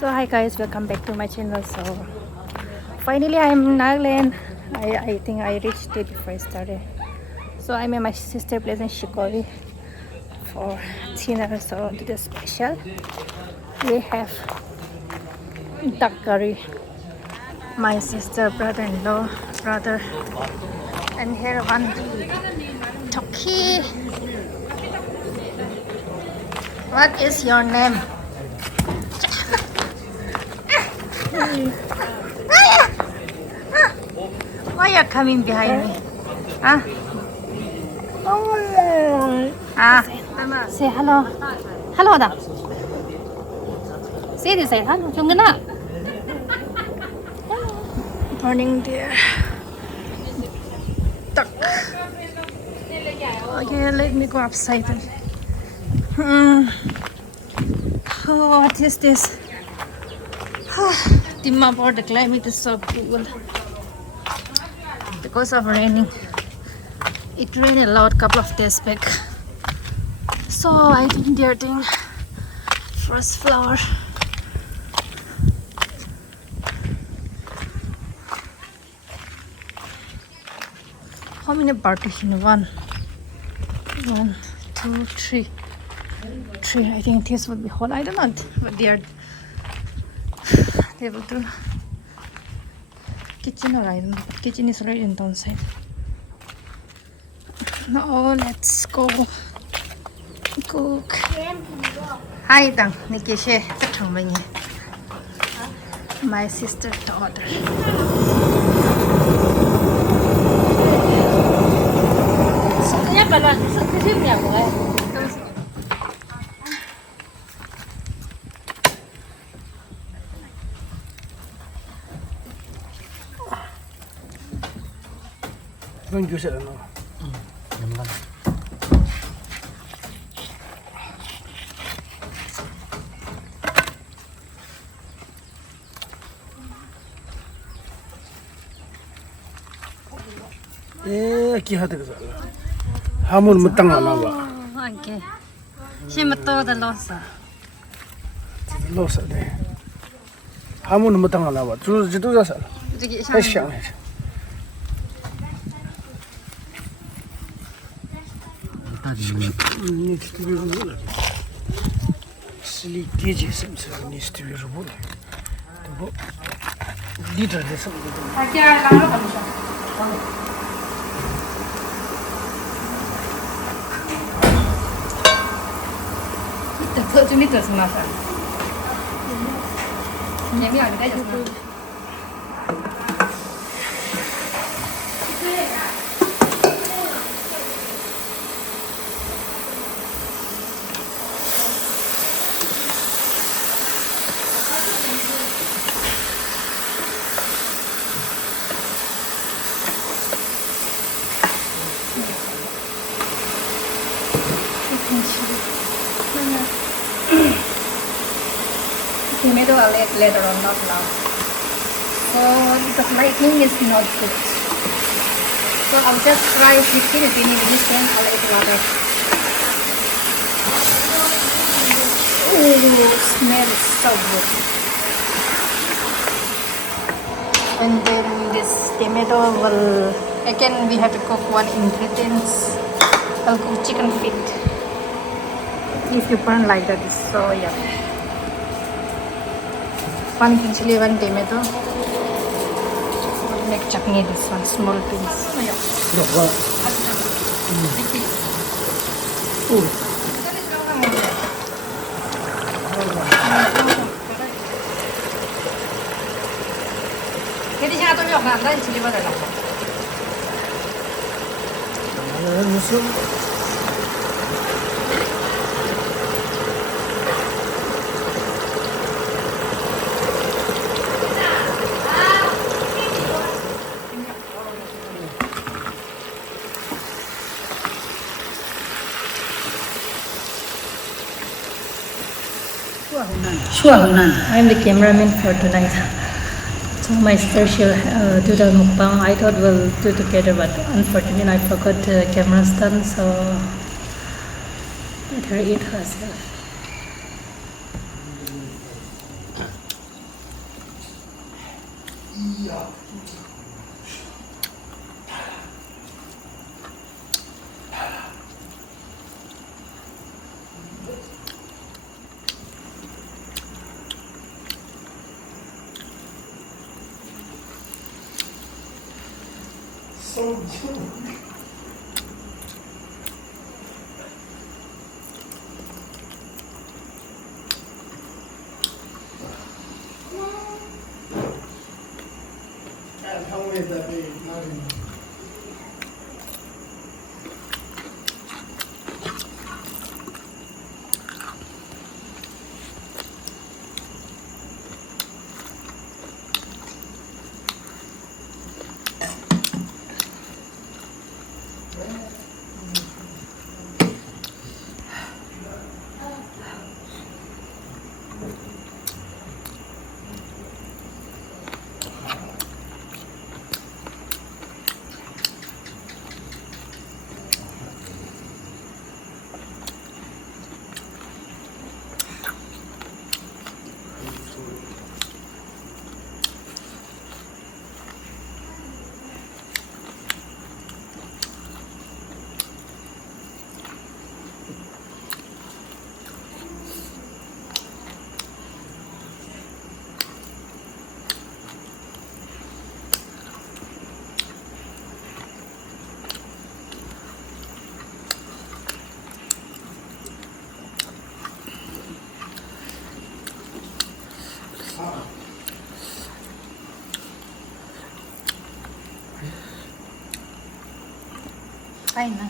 So hi guys, welcome back to my channel. So finally I'm in Nagaland. I think I reached it before I started. So I'm at my sister place in Shikori for dinner. So to the special we have duck curry. My sister, brother-in-law, brother, and here one turkey. What is your name? Why are you coming behind me? Huh? Ah, say hello. Hello, da. Say this, say hello. Chungana. Morning, dear. Duck. Okay, let me go upside. Oh, what is this? Dimapur, the climate is so cool. Because of raining. It rained a lot couple of days back. So I didn't dare think first flower. How many partition? One, two, three. I think this would be whole. I don't know, but they are able to kitchen, or I don't know. Kitchen is right in downside. Now let's go cook. Hi, Dang. Nikishe, my sister's daughter. Don't use it no. Kihatek Hamun mutang alawa. Okay. She mato the loss. Loss de. Hamun mutang alawa. Jitu jasa. Hai shang. Needs to be ruled. Silly cages needs to be ruled. Leader, there's something. 저 밑에 숨어서. 예민하게 되졌어. Tomato I'll add later on, not now. So because lightning is not good. So I'll just fry 15 minutes, then I'll add water. Oh, smell is so good. And then this tomato will, again we have to cook one ingredients. I'll cook chicken feet. If you burn like that, it's so yummy. One green chili, one tomato. We'll make chutney, this one, small piece. Jadi saya tu yang nak dan chili pada lah. I'm the cameraman for tonight. So my sister she'll do the mukbang. I thought we'll do together, but unfortunately I forgot the camera stand, so let her eat herself. Kain na.